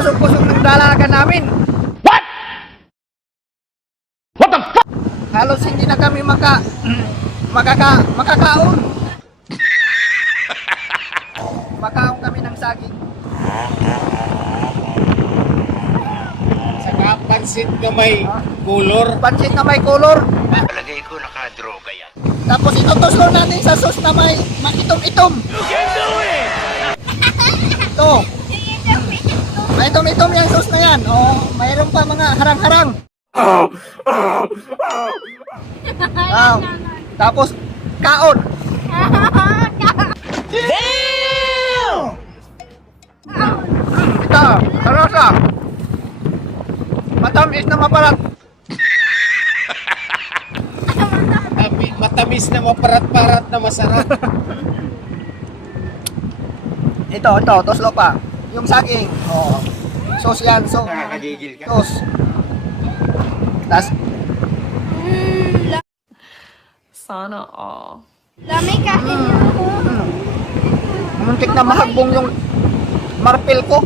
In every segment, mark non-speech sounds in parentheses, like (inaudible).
kusog-kusog ng dalaga namin. What? What the fuck? Halos hindi na kami maka makaka makakaon. Makaon kami ng saging. Saka pansit na may kulor. Pansit na may color. Palagay ko nakadroga yan. Tapos itutuslo natin sa sauce na may maitom-itom. Ito. Maitom-itom yung sauce na yan. O, mayroon pa mga harang-harang. (laughs) Ah, tapos, kaon. (laughs) Ito, sarasa. Matamis na maparat. Matamis, matamis na maparat-parat na masarap. Ito, ito, toslo pa. Yung saging. Oo. Sauce yan, so. Nakakagigil ka. Sauce. Tapos, Sana all. Lamay kain niyo ako. muntik na mahagbong yung marpil ko.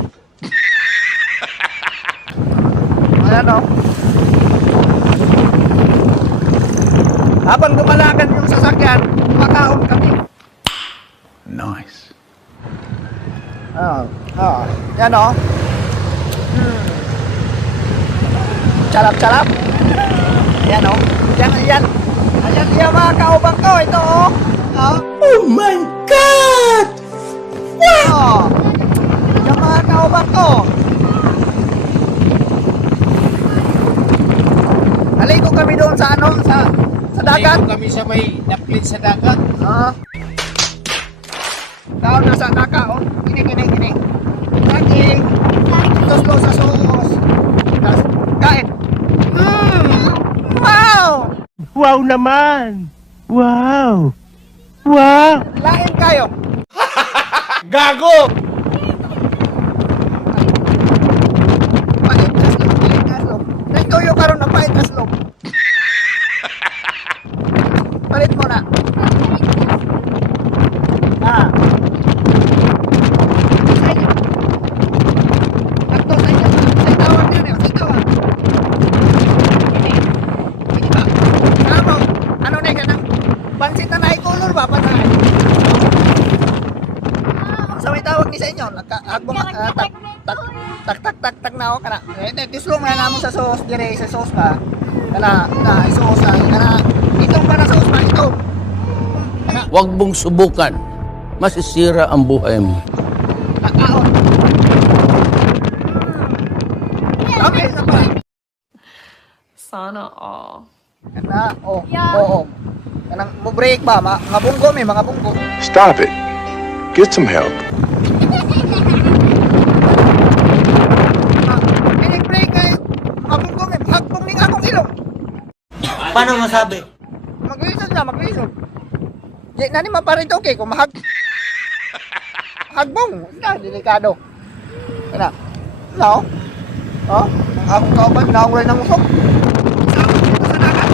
Ayan o. Habang dumalagan yung sasakyan, makaon kami. Nice. Ah, ah. Yan o. Hmm. Charap-charap. Yan o. Yan, yan. Ayan yan mga kaubang ko. Ito o. Oh. oh my God! Wow! Yung mga kaubang ko. Naligo kami doon sa ano, sa sa dagat. Naligo kami sa may daklit sa dagat. Ah. Tao nasa naka, oh. Gini, gini, gini. Saging. Toslo sa sauce. Tapos, kain. Mmm! Wow! Wow naman! Wow! Wow! Lain kayo. (laughs) Gago! Pait taslog, pait taslog. Naituyo karon na pait taslog. (laughs) Palit mo na. Ah. Sige. Sakto sa inyo. Sa tawag yan eh. Sa tawag. Hindi ba? Ano? Ano na ka Pansit na naikulor ba? Panay. Sa may tawag ni sa inyo, nagkahagbong uh, tak, tak, tak, tak, tak, tak na ako kana. Eh, eh, tislong na namo sa sauce, dire sa sauce ba? Kana, na, sauce na, kana, itong pa na sauce ba, ito. Huwag mong subukan. Masisira ang buhay mo. nakaon. Okay, na pa. Sana all. Kana, oh, Yeah. oo. Kanang, mo break ba? Ma, mga bunggo, may mga bunggo. Stop it. Get some help. Ah, May break kayo. Mga bunggo, may hagbong ning akong ilong. Paano masabi? Magwisod na, magwisod. Di na ni maparito okay kung mahag hagbong, na delikado. Kana. No. Oh, ang akong kauban na nang usok. Sa dito sa dagat.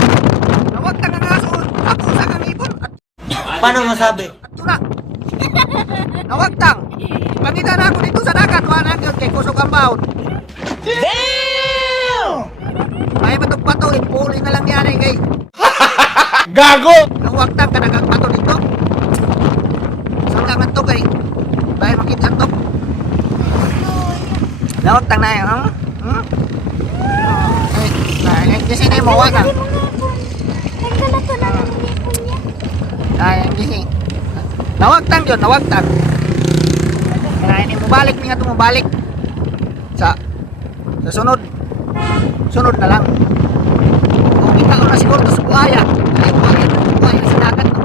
Nawag ta nga aso, ako sa kang ibon at Paano masabi? at tuna. Nawag tang. Pangita na ako dito sa dagat, wala na gyud kay kusog ang baon. Damn! May batok pato, ipuli na lang yan eh, kay Gago! Nawag tang kanagang pato dito. Saan ka man to kay? Dahil makita to. Nawag tang na yun, hmm? Hmm? Oh, eh, na, eh, kasi na yung mawag yun nawagtag kaya ini mubalik ni nga mubalik. Sa sa sunod. Sunod na lang. Kung kita ko na siguro sa buhaya ay buhaya sa dagat